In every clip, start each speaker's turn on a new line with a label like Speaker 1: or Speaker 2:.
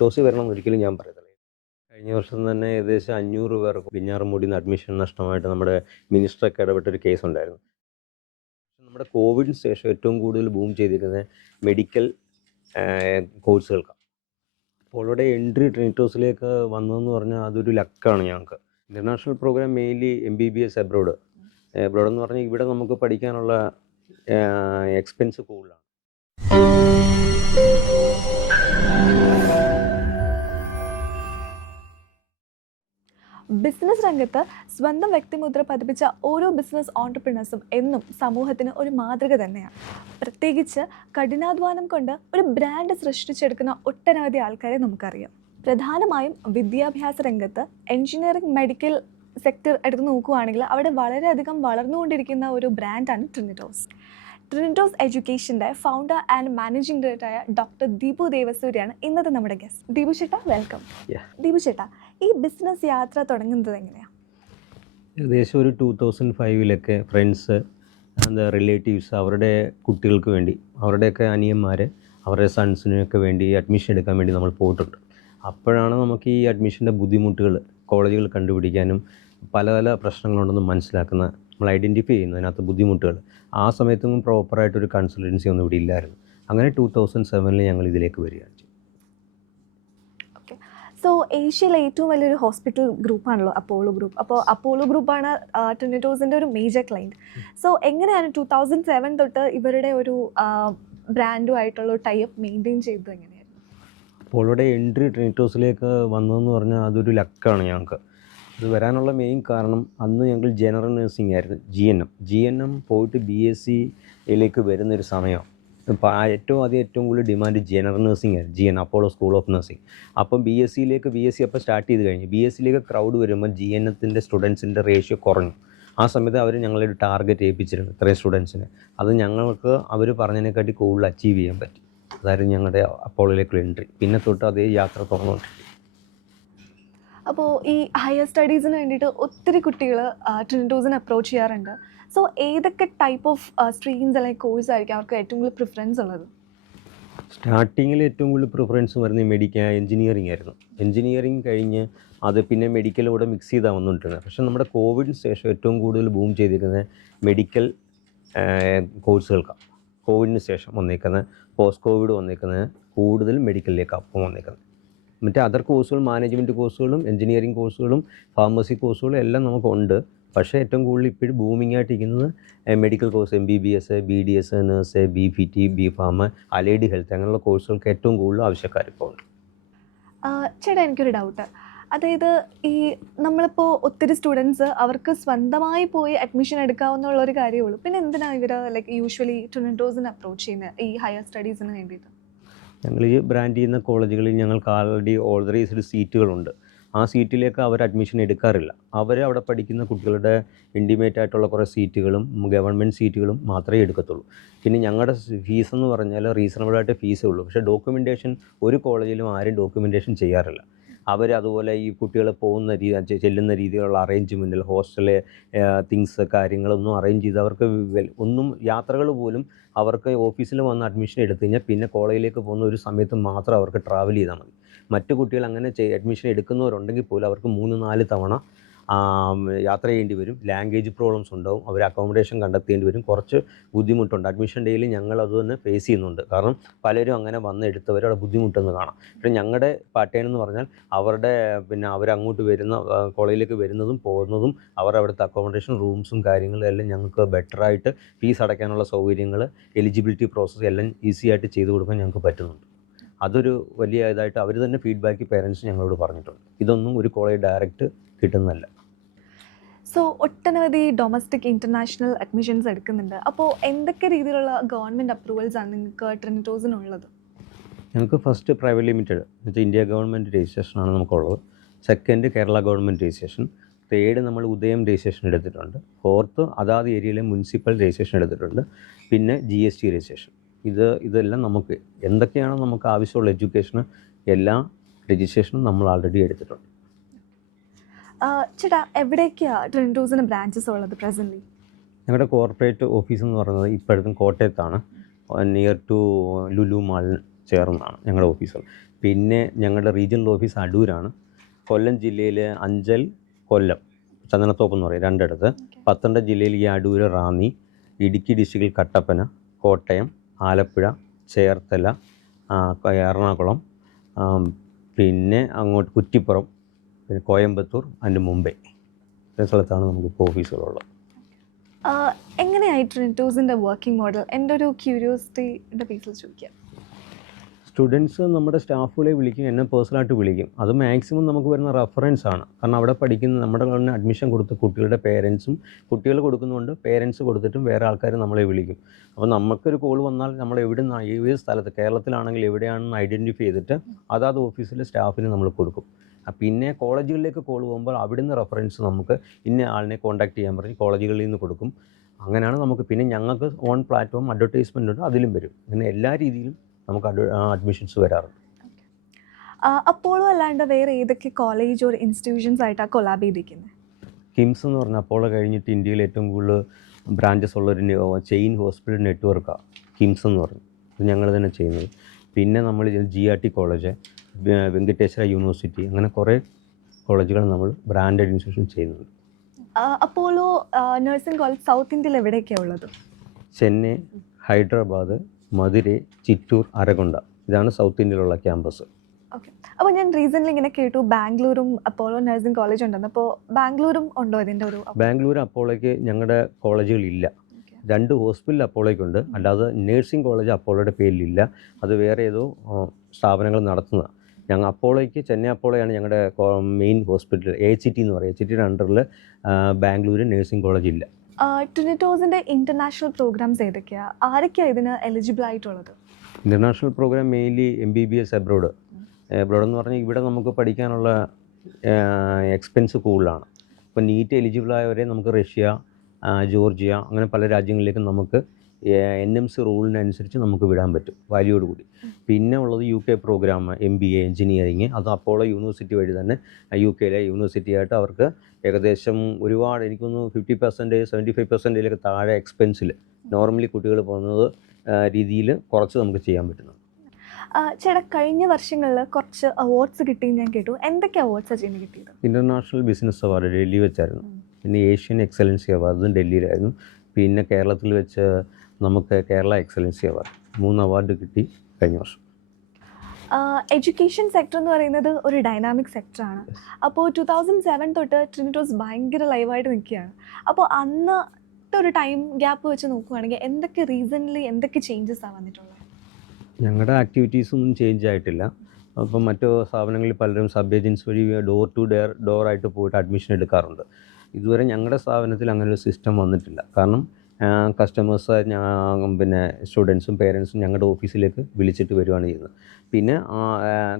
Speaker 1: Toss വരണം ഒരിക്കലും ഞാൻ പറയത്തില്ല. കഴിഞ്ഞ വർഷം തന്നെ ഏകദേശം അഞ്ഞൂറ് പേർക്ക് പിഞ്ഞാറമൂടിയിൽ നിന്ന് അഡ്മിഷൻ നഷ്ടമായിട്ട് നമ്മുടെ മിനിസ്റ്ററൊക്കെ ഇടപെട്ടൊരു കേസ് ഉണ്ടായിരുന്നു നമ്മുടെ കോവിഡ് ശേഷം ഏറ്റവും കൂടുതൽ ബൂം ചെയ്തിരിക്കുന്നത് മെഡിക്കൽ കോഴ്സുകൾക്കാണ്. അപ്പോൾ ഇവിടെ എൻട്രി ട്രിനിറ്റോസിലേക്ക് വന്നതെന്ന് പറഞ്ഞാൽ അതൊരു ലക്കാണ് ഞങ്ങൾക്ക്. International program mainly M B B S abroad abroad എന്ന് പറഞ്ഞാൽ ഇവിടെ നമുക്ക് പഠിക്കാനുള്ള എക്സ്പെൻസ് കൂടുതലാണ്.
Speaker 2: ബിസിനസ് രംഗത്ത് സ്വന്തം വ്യക്തിമുദ്ര പതിപ്പിച്ച ഓരോ ബിസിനസ് ഓൺടർപ്രിനേഴ്സും എന്നും സമൂഹത്തിന് ഒരു മാതൃക തന്നെയാണ്. പ്രത്യേകിച്ച് കഠിനാധ്വാനം കൊണ്ട് ഒരു ബ്രാൻഡ് സൃഷ്ടിച്ചെടുക്കുന്ന ഒട്ടനവധി ആൾക്കാരെ നമുക്കറിയാം. പ്രധാനമായും വിദ്യാഭ്യാസ രംഗത്ത് എൻജിനീയറിംഗ് മെഡിക്കൽ സെക്ടർ എടുത്ത് നോക്കുകയാണെങ്കിൽ അവിടെ വളരെയധികം വളർന്നുകൊണ്ടിരിക്കുന്ന ഒരു ബ്രാൻഡാണ് ട്രിനിറ്റോസ് ട്രിനിറ്റോസ് എഡ്യൂക്കേഷന്റെ ഫൗണ്ടർ ആൻഡ് മാനേജിംഗ് ഡയറക്ടറായ ഡോക്ടർ ദീപു ദേവസൂര്യാണ് ഇന്നത്തെ നമ്മുടെ ഗസ്റ്റ് ദീപു ചേട്ടാ വെൽക്കം. ദീപു ചേട്ടാ ഈ ബിസിനസ് യാത്ര തുടങ്ങുന്നത് എങ്ങനെയാണ്
Speaker 1: ഏകദേശം ഒരു ടൂ തൗസൻഡ് ഫൈവിലൊക്കെ ഫ്രണ്ട്സ് എന്താ റിലേറ്റീവ്സ് അവരുടെ കുട്ടികൾക്ക് വേണ്ടി അവരുടെയൊക്കെ അനിയന്മാർ അവരുടെ സൺസിനൊക്കെ വേണ്ടി അഡ്മിഷൻ എടുക്കാൻ വേണ്ടി നമ്മൾ പോയിട്ടുണ്ട്. അപ്പോഴാണ് നമുക്ക് ഈ അഡ്മിഷന്റെ ബുദ്ധിമുട്ടുകൾ കോളേജുകൾ കണ്ടുപിടിക്കാനും പല പല പ്രശ്നങ്ങളുണ്ടെന്ന് മനസ്സിലാക്കുന്ന നമ്മൾ ഐഡന്റിഫൈ ചെയ്യുന്നതിനകത്ത് ബുദ്ധിമുട്ടുകൾ ആ സമയത്തൊന്നും പ്രോപ്പറായിട്ടൊരു കൺസൾട്ടൻസി ഒന്നും ഇവിടെ ഇല്ലായിരുന്നു. അങ്ങനെ ടൂ തൗസൻഡ് സെവനിൽ ഞങ്ങൾ ഇതിലേക്ക് വരികയാണ്.
Speaker 2: സോ ഏഷ്യയിലെ ഏറ്റവും വലിയൊരു ഹോസ്പിറ്റൽ ഗ്രൂപ്പാണല്ലോ അപ്പോളോ ഗ്രൂപ്പ് അപ്പോൾ അപ്പോളോ ഗ്രൂപ്പാണ് ട്രിനിറ്റോസിന്റെ ഒരു മേജർ ക്ലൈന്റ് സോ എങ്ങനെയാണ് ടു തൗസൻഡ് സെവൻ തൊട്ട് ഇവരുടെ ഒരു ബ്രാൻഡുമായിട്ടുള്ള ടൈപ്പ് മെയിന്റെയിൻ ചെയ്തത് എങ്ങനെയായിരുന്നു?
Speaker 1: അപ്പോൾ ഇവിടെ എൻട്രി ട്രിനിറ്റോസിലേക്ക് വന്നതെന്ന് പറഞ്ഞാൽ അതൊരു ലക്കാണ് ഞങ്ങൾക്ക്. അത് വരാനുള്ള മെയിൻ കാരണം അന്ന് ഞങ്ങൾ ജനറൽ നഴ്സിംഗ് ആയിരുന്നു G N M G N M പോയിട്ട് ബി എസ് സിയിലേക്ക് വരുന്നൊരു സമയം. ഏറ്റവും ആദ്യം ഏറ്റവും കൂടുതൽ ഡിമാൻഡ് ജനറൽ നഴ്സിംഗ് ആണ് G N Apollo school of nursing അപ്പം ബി എസ് സിയിലേക്ക് ബി എസ് സി അപ്പോൾ സ്റ്റാർട്ട് ചെയ്ത് കഴിഞ്ഞു. ബി എസ് സിയിലേക്ക് ക്രൗഡ് വരുമ്പോൾ ജി എൻ എത്തിന്റെ സ്റ്റുഡൻസിന്റെ റേഷ്യോ കുറഞ്ഞു. ആ സമയത്ത് അവർ ഞങ്ങളൊരു ടാർഗറ്റ് ഏൽപ്പിച്ചിരുന്നു ഇത്രയും സ്റ്റുഡൻസിന് അത് ഞങ്ങൾക്ക് അവർ പറഞ്ഞതിനെക്കാട്ടി കൂടുതൽ അച്ചീവ് ചെയ്യാൻ പറ്റി. അതായിരുന്നു ഞങ്ങളുടെ അപ്പോളോയിലേക്കുള്ള എൻട്രി പിന്നെ തൊട്ട് അതേ യാത്ര തുറന്നുകൊണ്ടിരിക്കും
Speaker 2: അപ്പോൾ ഈ ഹയർ സ്റ്റഡീസിന് വേണ്ടിയിട്ട് ഒത്തിരി കുട്ടികൾ ട്രിൻഡോസിന് അപ്രോച്ച് ചെയ്യാറുണ്ട്. സോ ഏതൊക്കെ ടൈപ്പ് ഓഫ് സ്ട്രീംസ് അല്ലെങ്കിൽ കോഴ്സ് ആയിരിക്കും അവർക്ക് ഏറ്റവും കൂടുതൽ പ്രിഫറൻസ് ഉള്ളത്?
Speaker 1: സ്റ്റാർട്ടിങ്ങിൽ ഏറ്റവും കൂടുതൽ പ്രിഫറൻസ് വരുന്നത് മെഡിക്കൽ എഞ്ചിനീയറിംഗ് ആയിരുന്നു. എഞ്ചിനീയറിംഗ് കഴിഞ്ഞ് അത് പിന്നെ മെഡിക്കലൂടെ മിക്സ് ചെയ്താണ് വന്നുകൊണ്ടിരുന്നത് പക്ഷേ നമ്മുടെ കോവിഡിന് ശേഷം ഏറ്റവും കൂടുതൽ ബൂം ചെയ്തിരിക്കുന്നത് മെഡിക്കൽ കോഴ്സുകൾക്കാണ് കോവിഡിന് ശേഷം വന്നേക്കുന്നത് പോസ്റ്റ് കോവിഡ് വന്നേക്കുന്നത് കൂടുതൽ മെഡിക്കലിലേക്കാണ് അപ്പം വന്നേക്കുന്നത് മറ്റേ അതർ കോഴ്സുകൾ മാനേജ്മെന്റ് കോഴ്സുകളും എഞ്ചിനീയറിംഗ് കോഴ്സുകളും ഫാർമസി കോഴ്സുകളും എല്ലാം നമുക്കുണ്ട് പക്ഷേ ഏറ്റവും കൂടുതൽ ഇപ്പോഴും booming ആയിട്ടിരിക്കുന്നത് medical course M B B S B D S nurse B P T B pharm allied health അങ്ങനെയുള്ള കോഴ്സുകൾക്ക് ഏറ്റവും കൂടുതൽ ആവശ്യക്കാർ ഇപ്പോൾ ഉണ്ട്.
Speaker 2: ചേട്ടാ എനിക്കൊരു ഡൗട്ട് അതായത് ഈ നമ്മളിപ്പോൾ ഒത്തിരി സ്റ്റുഡൻസ് അവർക്ക് സ്വന്തമായി പോയി അഡ്മിഷൻ എടുക്കാവുന്നുള്ള ഒരു കാര്യമേ ഉള്ളൂ. പിന്നെ എന്തിനാണ് ഇവർ ലൈക്ക് യൂഷ്വലി ട്രിനിറ്റോസിന് അപ്രോച്ച് ചെയ്യുന്നത് ഈ ഹയർ സ്റ്റഡീസിന് വേണ്ടിയിട്ട്.
Speaker 1: ഞങ്ങൾ ഈ ബ്രാൻഡ് ചെയ്യുന്ന കോളേജുകളിൽ ഞങ്ങൾക്ക് ആൾറെഡി ഓൾറെഡി സീറ്റുകളുണ്ട് ആ സീറ്റിലേക്ക് അവർ അഡ്മിഷൻ എടുക്കാറില്ല. അവർ അവിടെ പഠിക്കുന്ന കുട്ടികളുടെ ഇന്റിമേറ്റ് ആയിട്ടുള്ള കുറേ സീറ്റുകളും ഗവൺമെന്റ് സീറ്റുകളും മാത്രമേ എടുക്കത്തുള്ളൂ. പിന്നെ ഞങ്ങളുടെ ഫീസ് എന്ന് പറഞ്ഞാൽ റീസണബിളായിട്ട് ഫീസേ ഉള്ളൂ. പക്ഷേ ഡോക്യുമെന്റേഷൻ ഒരു കോളേജിലും ആരും ഡോക്യുമെന്റേഷൻ ചെയ്യാറില്ല. അവർ അതുപോലെ ഈ കുട്ടികൾ പോകുന്ന രീതി ചെല്ലുന്ന രീതിയിലുള്ള അറേഞ്ച്മെന്റിൽ ഹോസ്റ്റൽ തിങ്സ് കാര്യങ്ങളൊന്നും അറേഞ്ച് ചെയ്ത് അവർക്ക് ഒന്നും യാത്രകൾ പോലും അവർക്ക് ഓഫീസിൽ വന്ന് അഡ്മിഷൻ എടുത്തു കഴിഞ്ഞാൽ പിന്നെ കോളേജിലേക്ക് പോകുന്ന ഒരു സമയത്ത് മാത്രം അവർക്ക് ട്രാവൽ ചെയ്താൽ മതി. മറ്റു കുട്ടികൾ അങ്ങനെ അഡ്മിഷൻ എടുക്കുന്നവരുണ്ടെങ്കിൽ പോലും അവർക്ക് മൂന്ന് നാല് തവണ യാത്ര ചെയ്യേണ്ടി വരും. ലാംഗ്വേജ് പ്രോബ്ലംസ് ഉണ്ടാവും. അവർ അക്കോമഡേഷൻ കണ്ടെത്തേണ്ടി വരും. കുറച്ച് ബുദ്ധിമുട്ടുണ്ട്. അഡ്മിഷൻ ഡേയിൽ ഞങ്ങൾ അത് തന്നെ ഫേസ് ചെയ്യുന്നുണ്ട്. കാരണം പലരും അങ്ങനെ വന്ന് എടുത്തവർ അവിടെ ബുദ്ധിമുട്ടെന്ന് കാണാം. പക്ഷേ ഞങ്ങളുടെ പാറ്റേൺ എന്ന് പറഞ്ഞാൽ അവരുടെ പിന്നെ അവരങ്ങോട്ട് വരുന്ന കോളേജിലേക്ക് വരുന്നതും പോകുന്നതും അവർ അവിടുത്തെ അക്കോമഡേഷൻ റൂംസും കാര്യങ്ങളും എല്ലാം ഞങ്ങൾക്ക് ബെറ്ററായിട്ട് ഫീസ് അടയ്ക്കാനുള്ള സൗകര്യങ്ങൾ എലിജിബിലിറ്റി പ്രോസസ്സ് എല്ലാം ഈസി ആയിട്ട് ചെയ്തു കൊടുക്കാൻ ഞങ്ങൾക്ക് പറ്റുന്നുണ്ട്. അതൊരു വലിയ ഇതായിട്ട് അവർ തന്നെ ഫീഡ്ബാക്ക് പേരൻസ് ഞങ്ങളോട് പറഞ്ഞിട്ടുണ്ട്. ഇതൊന്നും ഒരു കോളേജ് ഡയറക്റ്റ് കിട്ടുന്നതല്ല.
Speaker 2: സോ ഒട്ടനവധി ഡൊമസ്റ്റിക് ഇന്റർനാഷണൽ അഡ്മിഷൻസ് എടുക്കുന്നുണ്ട്. അപ്പോൾ എന്തൊക്കെ രീതിയിലുള്ള ഗവൺമെന്റ് അപ്രൂവൽസ് ആണ് നിങ്ങൾക്ക് ട്രിനിറ്റോസിനുള്ളത്
Speaker 1: ഞങ്ങൾക്ക് ഫസ്റ്റ് പ്രൈവറ്റ് ലിമിറ്റഡ് എന്നുവെച്ചാൽ ഇന്ത്യ ഗവൺമെന്റ് രജിസ്ട്രേഷനാണ് നമുക്കുള്ളത്. Second Kerala government registration third നമ്മൾ ഉദയം രജിസ്ട്രേഷൻ എടുത്തിട്ടുണ്ട്. ഫോർത്ത് അതാത് ഏരിയയിലെ മുനിസിപ്പൽ രജിസ്ട്രേഷൻ എടുത്തിട്ടുണ്ട്. പിന്നെ ജി എസ് ടി രജിസ്ട്രേഷൻ ഇത് ഇതെല്ലാം നമുക്ക് എന്തൊക്കെയാണോ നമുക്ക് ആവശ്യമുള്ള എഡ്യൂക്കേഷന് എല്ലാ രജിസ്ട്രേഷനും നമ്മൾ ആൾറെഡി എടുത്തിട്ടുണ്ട്.
Speaker 2: ചേട്ടാ എവിടേക്കാണ് ട്രെൻഡോസിന് ബ്രാഞ്ചസ് ഉള്ളത് പ്രസന്റ്ലി
Speaker 1: ഞങ്ങളുടെ കോർപ്പറേറ്റ് ഓഫീസ് എന്ന് പറയുന്നത് ഇപ്പോഴത്തും കോട്ടയത്താണ്. നിയർ ടു ലുലു മാളിന് ചേർന്നാണ് ഞങ്ങളുടെ ഓഫീസുകൾ പിന്നെ ഞങ്ങളുടെ റീജിയണൽ ഓഫീസ് അടൂരാണ്. കൊല്ലം ജില്ലയിലെ അഞ്ചൽ കൊല്ലം ചന്ദനത്തോപ്പ് എന്ന് പറയും രണ്ടിടത്ത്. പത്തനംതിട്ട ജില്ലയിൽ ഈ അടൂര് റാന്നി ഇടുക്കി ഡിസ്ട്രിക്റ്റിൽ കട്ടപ്പന കോട്ടയം ആലപ്പുഴ ചേർത്തല എറണാകുളം പിന്നെ അങ്ങോട്ട് കുറ്റിപ്പുറം പിന്നെ കോയമ്പത്തൂർ ആൻഡ് മുംബൈ. ഇത്ര സ്ഥലത്താണ് നമുക്കിപ്പോൾ ഓഫീസുകളുള്ളത്.
Speaker 2: എങ്ങനെയായി ട്രിനിറ്റോസിന്റെ വർക്കിംഗ് മോഡൽ എന്റെ ഒരു ക്യൂരിയോസിറ്റിയുടെ ബേസിൽ ചോദിക്കാം.
Speaker 1: സ്റ്റുഡൻസ് നമ്മുടെ സ്റ്റാഫുകളെ വിളിക്കും എന്നെ പേഴ്സണലായിട്ട് വിളിക്കും. അത് മാക്സിമം നമുക്ക് വരുന്ന റെഫറൻസ് ആണ്. കാരണം അവിടെ പഠിക്കുന്ന നമ്മുടെ തന്നെ അഡ്മിഷൻ കൊടുത്ത കുട്ടികളുടെ പേരൻസും കുട്ടികൾ കൊടുക്കുന്നുണ്ട് പേരൻസ് കൊടുത്തിട്ടും വേറെ ആൾക്കാർ നമ്മളെ വിളിക്കും. അപ്പോൾ നമുക്കൊരു കോൾ വന്നാൽ നമ്മൾ എവിടെ നിന്ന് ഏത് സ്ഥലത്ത് കേരളത്തിലാണെങ്കിൽ എവിടെയാണെന്ന് ഐഡന്റിഫൈ ചെയ്തിട്ട് അതാത് ഓഫീസിലെ സ്റ്റാഫിന് നമ്മൾ കൊടുക്കും. പിന്നെ കോളേജുകളിലേക്ക് കോൾ പോകുമ്പോൾ അവിടുന്ന് റെഫറൻസ് നമുക്ക് ഇന്ന ആളിനെ കോൺടാക്ട് ചെയ്യാൻ പറഞ്ഞ് കോളേജുകളിൽ നിന്ന് കൊടുക്കും. അങ്ങനെയാണ് നമുക്ക് പിന്നെ ഞങ്ങൾക്ക് ഓൺ പ്ലാറ്റ്ഫോം അഡ്വർടൈസ്മെന്റ് ഉണ്ട് അതിലും വരും. അങ്ങനെ എല്ലാ രീതിയിലും നമുക്ക് അഡ്മിഷൻസ് വരാറുണ്ട്.
Speaker 2: അപ്പോളോ അല്ലാണ്ട് വേറെ ഏതൊക്കെ കോളേജ് ഓർ ഇൻസ്റ്റിറ്റ്യൂഷൻസ് ആയിട്ടാണ് കൊലാബ് ചെയ്തിരിക്കുന്നത്
Speaker 1: കിംസ് എന്ന് പറഞ്ഞാൽ അപ്പോളോ കഴിഞ്ഞിട്ട് ഇന്ത്യയിൽ ഏറ്റവും കൂടുതൽ ബ്രാഞ്ചസ് ഉള്ളൊരു ചെയിൻ ഹോസ്പിറ്റൽ നെറ്റ്വർക്കാണ് കിംസ് എന്ന് പറഞ്ഞു. അത് ഞങ്ങൾ തന്നെ ചെയ്യുന്നത്. പിന്നെ നമ്മൾ G R T college Venkateswara university അങ്ങനെ കുറേ കോളേജുകൾ നമ്മൾ ബ്രാൻഡഡ് ഇൻസ്റ്റിറ്റ്യൂഷൻ ചെയ്യുന്നുണ്ട്.
Speaker 2: അപ്പോളോ നഴ്സിംഗ് കോളേജ് സൗത്ത് ഇന്ത്യയിൽ എവിടെയൊക്കെയാണ് ഉള്ളത്?
Speaker 1: ചെന്നൈ ഹൈദരാബാദ് മധുരൈ ചിറ്റൂർ അരകൊണ്ട ഇതാണ് സൗത്ത് ഇന്ത്യയിലുള്ള ക്യാമ്പസ്.
Speaker 2: ഓക്കെ. അപ്പോൾ ഞാൻ റീസെന്റ്ലി ഇങ്ങനെ കേട്ടു ബാംഗ്ലൂരും അപ്പോളോ നഴ്സിംഗ് കോളേജ് ഉണ്ടെന്ന്. അപ്പോൾ ബാംഗ്ലൂരും ഉണ്ടോ ഇതിന്റെ ഒരു
Speaker 1: ബാംഗ്ലൂർ അപ്പോളോയ്ക്ക് ഞങ്ങളുടെ കോളേജുകളില്ല
Speaker 2: ഇല്ല.
Speaker 1: രണ്ട് ഹോസ്പിറ്റൽ അപ്പോളോയ്ക്കുണ്ട് അല്ലാതെ നഴ്സിംഗ് കോളേജ് അപ്പോളോയുടെ പേരിലില്ല. അത് വേറെ ഏതോ സ്ഥാപനങ്ങൾ നടത്തുന്നതാണ് ഞങ്ങൾ അപ്പോളോയ്ക്ക് ചെന്നൈ അപ്പോളോയാണ് ഞങ്ങളുടെ main hospital A H T എന്ന് പറയും. എച്ച് ടിയുടെ അണ്ടറിൽ ബാംഗ്ലൂർ നഴ്സിംഗ് കോളേജ് ഇല്ല.
Speaker 2: ട്രിനിറ്റോസിന്റെ ഇന്റർനാഷണൽ പ്രോഗ്രാംസ് ഏതൊക്കെയാണ് ആരൊക്കെയാണ് ഇതിന് എലിജിബിൾ ആയിട്ടുള്ളത്?
Speaker 1: International program mainly M B B S abroad abroad എന്ന് പറഞ്ഞാൽ ഇവിടെ നമുക്ക് പഠിക്കാനുള്ള എക്സ്പെൻസ് കൂടുതലാണ്. അപ്പോൾ നീറ്റ് എലിജിബിൾ ആയവരെ നമുക്ക് റഷ്യ ജോർജിയ അങ്ങനെ പല രാജ്യങ്ങളിലേക്കും നമുക്ക് എൻ എം സി റൂളിനനുസരിച്ച് നമുക്ക് വിടാൻ പറ്റും വാല്യൂയോട് കൂടി. പിന്നെ ഉള്ളത് U K program M B A engineering അത് അപ്പോളോ യൂണിവേഴ്സിറ്റി വഴി തന്നെ യു കെയിലെ യൂണിവേഴ്സിറ്റി ആയിട്ട് അവർക്ക് ഏകദേശം ഒരുപാട് എനിക്കൊന്ന് ഫിഫ്റ്റി പെർസെന്റേജ് സെവന്റി ഫൈവ് പെർസെന്റേജിലൊക്കെ താഴെ എക്സ്പെൻസിൽ നോർമലി കുട്ടികൾ പോകുന്നത് രീതിയിൽ കുറച്ച് നമുക്ക് ചെയ്യാൻ പറ്റുന്നു
Speaker 2: ചേട ചേട്ടാ കഴിഞ്ഞ വർഷങ്ങളിൽ കുറച്ച് അവാർഡ്സ് കിട്ടി ഞാൻ കേട്ടു. എന്തൊക്കെ അവാർഡ്സാണ് ചെയ്യുന്നത് കിട്ടിയത്?
Speaker 1: ഇന്റർനാഷണൽ ബിസിനസ് അവാർഡ് ഡൽഹി വെച്ചായിരുന്നു. പിന്നെ ഏഷ്യൻ എക്സലൻസി അവാർഡും ഡൽഹിയിലായിരുന്നു. പിന്നെ കേരളത്തിൽ വെച്ച് നമുക്ക് കേരള എക്സലൻസി അവാർഡ് മൂന്ന് അവാർഡ് കിട്ടി കഴിഞ്ഞ വർഷം.
Speaker 2: എഡ്യൂക്കേഷൻ സെക്ടർ എന്ന് പറയുന്നത് ഒരു ഡൈനാമിക് സെക്ടറാണ്. അപ്പോൾ ടു തൗസൻഡ് സെവൻ തൊട്ട് ട്രിനിറ്റോസ് ഭയങ്കര ലൈവായിട്ട് നിൽക്കുകയാണ്. അപ്പോൾ അന്നത്തെ ഒരു ടൈം ഗ്യാപ്പ് വെച്ച് നോക്കുകയാണെങ്കിൽ എന്തൊക്കെ റീസൺലി എന്തൊക്കെ ചേഞ്ചസ് ആണ് വന്നിട്ടുള്ളത്?
Speaker 1: ഞങ്ങളുടെ ആക്ടിവിറ്റീസ് ഒന്നും ചേഞ്ച് ആയിട്ടില്ല. അപ്പം മറ്റു സ്ഥാപനങ്ങളിൽ പലരും സബ് ഏജൻസ് വഴി ഡോർ ടു ഡെയർ ഡോർ ആയിട്ട് പോയിട്ട് അഡ്മിഷൻ എടുക്കാറുണ്ട്. ഇതുവരെ ഞങ്ങളുടെ സ്ഥാപനത്തിൽ അങ്ങനെ ഒരു സിസ്റ്റം വന്നിട്ടില്ല. കാരണം കസ്റ്റമേഴ്സ് പിന്നെ സ്റ്റുഡൻസും പേരൻസും ഞങ്ങളുടെ ഓഫീസിലേക്ക് വിളിച്ചിട്ട് വരുവാണ് ചെയ്യുന്നത്. പിന്നെ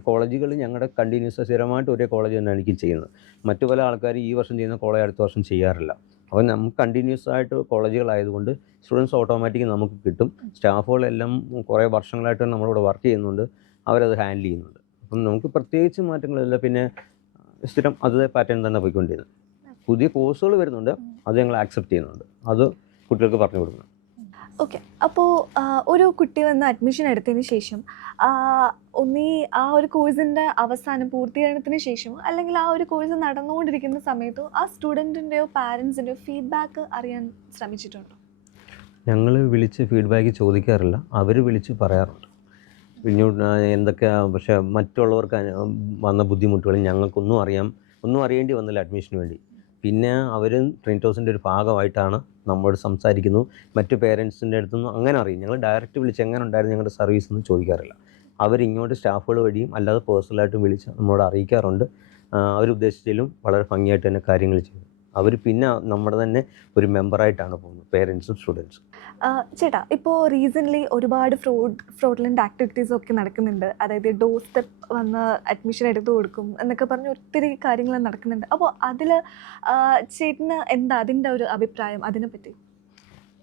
Speaker 1: കോളേജുകൾ ഞങ്ങളുടെ കണ്ടിന്യൂസ് സ്ഥിരമായിട്ട് ഒരേ കോളേജ് തന്നെയാണ് എനിക്ക് ചെയ്യുന്നത്. മറ്റു പല ആൾക്കാർ ഈ വർഷം ചെയ്യുന്ന കോളേജ് അടുത്ത വർഷം ചെയ്യാറില്ല. അപ്പോൾ നമുക്ക് കണ്ടിന്യൂസ് ആയിട്ട് കോളേജുകളായതുകൊണ്ട് സ്റ്റുഡൻസ് ഓട്ടോമാറ്റിക് നമുക്ക് കിട്ടും. സ്റ്റാഫുകളെല്ലാം കുറേ വർഷങ്ങളായിട്ട് നമ്മളിവിടെ വർക്ക് ചെയ്യുന്നുണ്ട്. അവരത് ഹാൻഡിൽ ചെയ്യുന്നുണ്ട്. അപ്പം നമുക്ക് പ്രത്യേകിച്ച് മാറ്റങ്ങളില്ല പിന്നെ സ്ഥിരം അതേ പാറ്റേൺ തന്നെ പോയിക്കൊണ്ടിരുന്നത് പുതിയ കോഴ്സുകൾ വരുന്നുണ്ട്. അത് ഞങ്ങൾ ആക്സെപ്റ്റ് ചെയ്യുന്നുണ്ട്. അത് കുട്ടികൾക്ക് പറഞ്ഞു കൊടുക്കണം.
Speaker 2: ഓക്കെ. അപ്പോൾ ഒരു കുട്ടി വന്ന് അഡ്മിഷൻ എടുത്തതിന് ശേഷം ഒന്നീ ആ ഒരു കോഴ്സിന്റെ അവസാനം പൂർത്തീകരണത്തിന് ശേഷം അല്ലെങ്കിൽ ആ ഒരു കോഴ്സ് നടന്നുകൊണ്ടിരിക്കുന്ന സമയത്തോ ആ സ്റ്റുഡന്റിന്റെയോ പാരൻസിന്റെയോ ഫീഡ്ബാക്ക് അറിയാൻ ശ്രമിച്ചിട്ടുണ്ടോ?
Speaker 1: ഞങ്ങൾ വിളിച്ച് ഫീഡ്ബാക്ക് ചോദിക്കാറില്ല. അവർ വിളിച്ച് പറയാറുണ്ട്. പിന്നീട് എന്തൊക്കെയാ പക്ഷേ മറ്റുള്ളവർക്ക് വന്ന ബുദ്ധിമുട്ടുകൾ ഞങ്ങൾക്കൊന്നും അറിയാം ഒന്നും അറിയേണ്ടി വന്നില്ല അഡ്മിഷന് വേണ്ടി. പിന്നെ അവരും ട്രിന്റോസിന്റെ ഒരു ഭാഗമായിട്ടാണ് നമ്മളോട് സംസാരിക്കുന്നു മറ്റു പേരൻസിന്റെ അടുത്തുനിന്ന് അങ്ങനെ അറിയും. ഞങ്ങൾ ഡയറക്റ്റ് വിളിച്ച് എങ്ങനെ ഉണ്ടായിരുന്നു ഞങ്ങളുടെ സർവീസ് എന്ന് ചോദിക്കാറില്ല. അവരിങ്ങോട്ട് സ്റ്റാഫുകൾ വഴിയും അല്ലാതെ പേഴ്സണലായിട്ടും വിളിച്ച് നമ്മളോട് അറിയിക്കാറുണ്ട്. അവർ വളരെ ഭംഗിയായിട്ട് തന്നെ കാര്യങ്ങൾ ചെയ്തു. അവർ പിന്നെ നമ്മുടെ തന്നെ ഒരു മെമ്പറായിട്ടാണ് പോകുന്നത് പേരൻസും സ്റ്റുഡൻസും.
Speaker 2: ചേട്ടാ ഇപ്പോൾ റീസെന്റ്ലി ഒരുപാട് ഫ്രോഡ് ഫ്രോഡ്ലന്റ് ആക്ടിവിറ്റീസ് ഒക്കെ നടക്കുന്നുണ്ട്. അതായത് ഡോർ സ്റ്റെപ്പ് വന്ന് അഡ്മിഷൻ എടുത്ത് കൊടുക്കും എന്നൊക്കെ പറഞ്ഞ് ഒത്തിരി കാര്യങ്ങൾ നടക്കുന്നുണ്ട്. അപ്പോൾ അതിൽ ചേട്ടന് എന്താ അതിന്റെ ഒരു അഭിപ്രായം അതിനെപ്പറ്റി?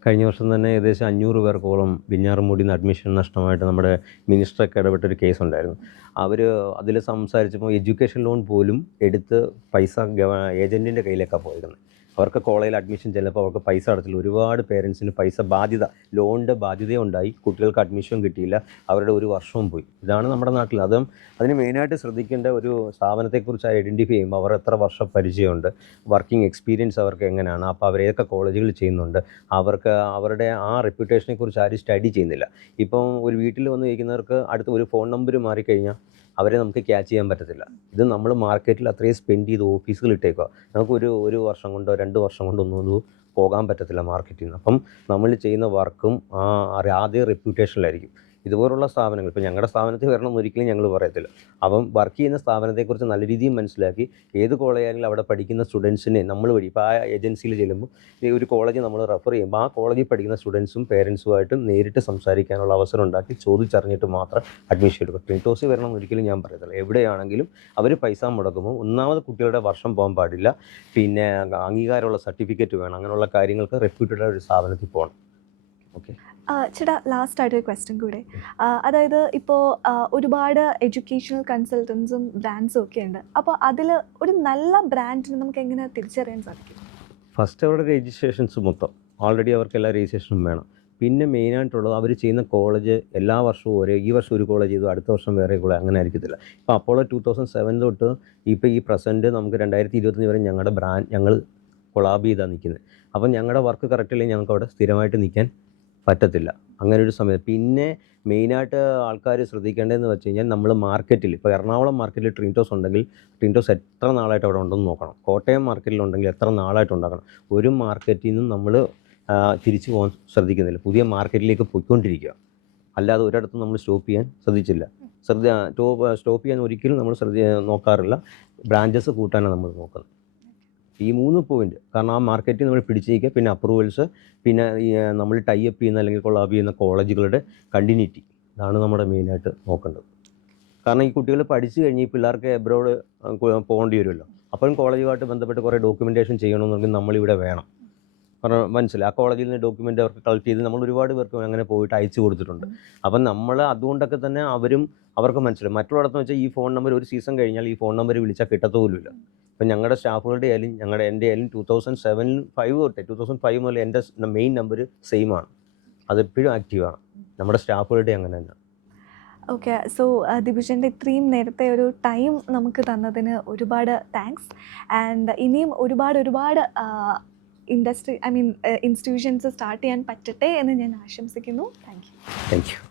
Speaker 1: കഴിഞ്ഞ വർഷം തന്നെ ഏകദേശം അഞ്ഞൂറ് പേർക്കോളം വിഞ്ഞാറമൂടിയിൽ നിന്ന് അഡ്മിഷൻ നഷ്ടമായിട്ട് നമ്മുടെ മിനിസ്റ്ററൊക്കെ ഇടപെട്ടൊരു കേസ് ഉണ്ടായിരുന്നു. അവർ അതിൽ സംസാരിച്ചപ്പോൾ എഡ്യൂക്കേഷൻ ലോൺ പോലും എടുത്ത് പൈസ ഏജന്റിന്റെ കയ്യിലേക്കാണ് പോയിരുന്നത് അവർക്ക് കോളേജിൽ അഡ്മിഷൻ ചെല്ലപ്പോൾ അവർക്ക് പൈസ അടച്ചില്ല. ഒരുപാട് പേരൻസിന് പൈസ ബാധ്യത ലോണിന്റെ ബാധ്യതയുണ്ടായി. കുട്ടികൾക്ക് അഡ്മിഷൻ കിട്ടിയില്ല. അവരുടെ ഒരു വർഷവും പോയി. ഇതാണ് നമ്മുടെ നാട്ടിൽ. അതും അതിന് മെയിനായിട്ട് ശ്രദ്ധിക്കേണ്ട ഒരു സ്ഥാപനത്തെക്കുറിച്ച് ഐഡന്റിഫൈ ചെയ്യുമ്പോൾ അവർ എത്ര വർഷം പരിചയമുണ്ട്. വർക്കിംഗ് എക്സ്പീരിയൻസ് അവർക്ക് എങ്ങനെയാണ്? അപ്പോൾ അവർ ഏതൊക്കെ കോളേജുകൾ ചെയ്യുന്നുണ്ട്. അവർക്ക് അവരുടെ ആ റെപ്യൂട്ടേഷനെക്കുറിച്ച് ആരും സ്റ്റഡി ചെയ്യുന്നില്ല. ഇപ്പം ഒരു വീട്ടിൽ വന്ന് കഴിക്കുന്നവർക്ക് അടുത്ത ഒരു ഫോൺ നമ്പർ മാറിക്കഴിഞ്ഞാൽ അവരെ നമുക്ക് ക്യാച്ച് ചെയ്യാൻ പറ്റത്തില്ല. ഇത് നമ്മൾ മാർക്കറ്റിൽ അത്രയും സ്പെൻഡ് ചെയ്ത് ഓഫീസുകൾ ഇട്ടേക്കുക നമുക്ക് ഒരു ഒരു വർഷം കൊണ്ടോ രണ്ട് വർഷം കൊണ്ടോ ഒന്നും പോകാൻ പറ്റത്തില്ല മാർക്കറ്റിൽ നിന്ന്. അപ്പം നമ്മൾ ചെയ്യുന്ന വർക്കും ആ ആദ്യ റെപ്യൂട്ടേഷനിലായിരിക്കും ഇതുപോലുള്ള സ്ഥാപനങ്ങൾ ഇപ്പോൾ ഞങ്ങളുടെ സ്ഥാപനത്തിൽ വരണം ഒരിക്കലും ഞങ്ങൾ പറയത്തില്ല. അപ്പം വർക്ക് ചെയ്യുന്ന സ്ഥാപനത്തെക്കുറിച്ച് നല്ല രീതിയിൽ മനസ്സിലാക്കി ഏത് കോളേജാണെങ്കിലും അവിടെ പഠിക്കുന്ന സ്റ്റുഡൻസിനെ നമ്മൾ വഴി ഇപ്പോൾ ആ ഏജൻസിയിൽ ചെല്ലുമ്പോൾ ഒരു കോളേജ് നമ്മൾ റെഫർ ചെയ്യുമ്പോൾ ആ കോളേജിൽ പഠിക്കുന്ന സ്റ്റുഡൻസും പേരൻസുമായിട്ടും നേരിട്ട് സംസാരിക്കാനുള്ള അവസരം ഉണ്ടാക്കി ചോദിച്ചറിഞ്ഞിട്ട് മാത്രം അഡ്മിഷൻ എടുക്കും. ട്രിന്റോസിൽ വരണം ഒരിക്കലും ഞാൻ പറയത്തില്ല. എവിടെയാണെങ്കിലും അവർ പൈസ മുടക്കുമ്പോൾ ഒന്നാമത് കുട്ടികളുടെ വർഷം പോകാൻ പാടില്ല. പിന്നെ അംഗീകാരമുള്ള സർട്ടിഫിക്കറ്റ് വേണം. അങ്ങനെയുള്ള കാര്യങ്ങൾക്ക് റെപ്യൂട്ടഡ് ഒരു സ്ഥാപനത്തിൽ പോകണം ഓക്കെ
Speaker 2: ചേട്ടാ ലാസ്റ്റ് ആയിട്ട് ഒരു ക്വസ്റ്റ്യൻ കൂടെ അതായത് ഇപ്പോൾ ഒരുപാട് എഡ്യൂക്കേഷണൽ കൺസൾട്ടൻസും ബ്രാൻഡ്സും ഒക്കെ ഉണ്ട്. അപ്പോൾ അതിൽ ഒരു നല്ല ബ്രാൻഡിനെ നമുക്ക് എങ്ങനെ തിരിച്ചറിയാൻ സാധിക്കും?
Speaker 1: ഫസ്റ്റ് അവരുടെ രജിസ്ട്രേഷൻസ് മൊത്തം. ഓൾറെഡി അവർക്ക് എല്ലാ രജിസ്ട്രേഷനും വേണം. പിന്നെ മെയിനായിട്ടുള്ളത് അവർ ചെയ്യുന്ന കോളേജ് എല്ലാ വർഷവും ഒരേ ഈ വർഷം ഒരു കോളേജ് ചെയ്തു അടുത്ത വർഷം വേറെ കോളേജ് അങ്ങനെ ആയിരിക്കത്തില്ല. ഇപ്പോൾ അപ്പോളോ ടു തൗസൻഡ് സെവൻ തൊട്ട് ഇപ്പോൾ ഈ പ്രസന്റ് നമുക്ക് രണ്ടായിരത്തി ഇരുപത്തഞ്ച് വരെ ഞങ്ങളുടെ ബ്രാൻഡ് ഞങ്ങൾ കൊളാബ് ചെയ്താണ് നിൽക്കുന്നത് അപ്പം ഞങ്ങളുടെ വർക്ക് കറക്റ്റ് ഞങ്ങൾക്ക് അവിടെ സ്ഥിരമായിട്ട് നിൽക്കാൻ പറ്റത്തില്ല. അങ്ങനെ ഒരു സമയത്ത് പിന്നെ മെയിനായിട്ട് ആൾക്കാർ ശ്രദ്ധിക്കേണ്ടതെന്ന് വെച്ച് കഴിഞ്ഞാൽ നമ്മൾ മാർക്കറ്റിൽ ഇപ്പോൾ എറണാകുളം മാർക്കറ്റിൽ ട്രിന്റോസ് ഉണ്ടെങ്കിൽ ട്രിന്റോസ് എത്ര നാളായിട്ട് അവിടെ ഉണ്ടെന്ന് നോക്കണം. കോട്ടയം മാർക്കറ്റിൽ ഉണ്ടെങ്കിൽ എത്ര നാളായിട്ട് ഉണ്ടാക്കണം. ഒരു മാർക്കറ്റിൽ നിന്നും നമ്മൾ തിരിച്ചു പോകാൻ ശ്രദ്ധിക്കുന്നില്ല. പുതിയ മാർക്കറ്റിലേക്ക് പോയിക്കൊണ്ടിരിക്കുക. അല്ലാതെ ഒരിടത്തും നമ്മൾ സ്റ്റോപ്പ് ചെയ്യാൻ ശ്രദ്ധിച്ചില്ല. ശ്രദ്ധ സ്റ്റോപ്പ് ചെയ്യാൻ ഒരിക്കലും നമ്മൾ ശ്രദ്ധ നോക്കാറില്ല. ബ്രാഞ്ചസ് കൂട്ടാനാണ് നമ്മൾ നോക്കുന്നത്. ഈ മൂന്ന് പോയിന്റ് കാരണം ആ മാർക്കറ്റിൽ നമ്മൾ പിടിച്ചേക്കുക പിന്നെ അപ്രൂവൽസ് പിന്നെ നമ്മൾ ടൈ അപ്പ് ചെയ്യുന്ന അല്ലെങ്കിൽ കൊളാബ് ചെയ്യുന്ന കോളേജുകളുടെ കണ്ടിന്യൂറ്റി ഇതാണ് നമ്മുടെ മെയിനായിട്ട് നോക്കേണ്ടത്. കാരണം ഈ കുട്ടികൾ പഠിച്ചു കഴിഞ്ഞ് ഈ പിള്ളേർക്ക് എബ്രോഡ് പോകേണ്ടി വരുമല്ലോ. അപ്പം കോളേജുമായിട്ട് ബന്ധപ്പെട്ട് കുറേ ഡോക്യുമെന്റേഷൻ ചെയ്യണമെന്നുണ്ടെങ്കിൽ നമ്മളിവിടെ വേണം. കാരണം മനസ്സിലായി. ആ കോളേജിൽ നിന്ന് ഡോക്യുമെന്റ് അവർക്ക് കളക്ട് ചെയ്ത് നമ്മൾ ഒരുപാട് പേർക്ക് അങ്ങനെ പോയിട്ട് അയച്ചു കൊടുത്തിട്ടുണ്ട്. അപ്പം നമ്മൾ അതുകൊണ്ടൊക്കെ തന്നെ അവരും അവർക്ക് മനസ്സിലായി. മറ്റുള്ളിടത്ത് വെച്ചാൽ ഈ ഫോൺ നമ്പർ ഒരു സീസൺ കഴിഞ്ഞാൽ ഈ ഫോൺ നമ്പർ വിളിച്ചാൽ കിട്ടത്തുപോലുമില്ല ഇപ്പം ഞങ്ങളുടെ സ്റ്റാഫുകളുടെ ആയാലും ഞങ്ങളുടെ എന്റെ ആയാലും ടൂ തൗസൻഡ് സെവനിൽ ഫൈവ് തൊട്ടേ ടൂ തൗസൻഡ് ഫൈവ് മുതൽ എന്റെ മെയിൻ നമ്പർ സെയിം ആണ്. അതെപ്പോഴും ആക്റ്റീവാണ് നമ്മുടെ സ്റ്റാഫുകളുടെ അങ്ങനെ തന്നെ.
Speaker 2: ഓക്കെ സോ ദിബിഷന്റെ ഇത്രയും നേരത്തെ ഒരു ടൈം നമുക്ക് തന്നതിന് ഒരുപാട് താങ്ക്സ് ആൻഡ് ഇനിയും ഒരുപാട് ഒരുപാട് industry I mean institutions start ചെയ്യാൻ പറ്റട്ടെ എന്ന് ഞാൻ ആശംസിക്കുന്നു. Thank you
Speaker 1: thank you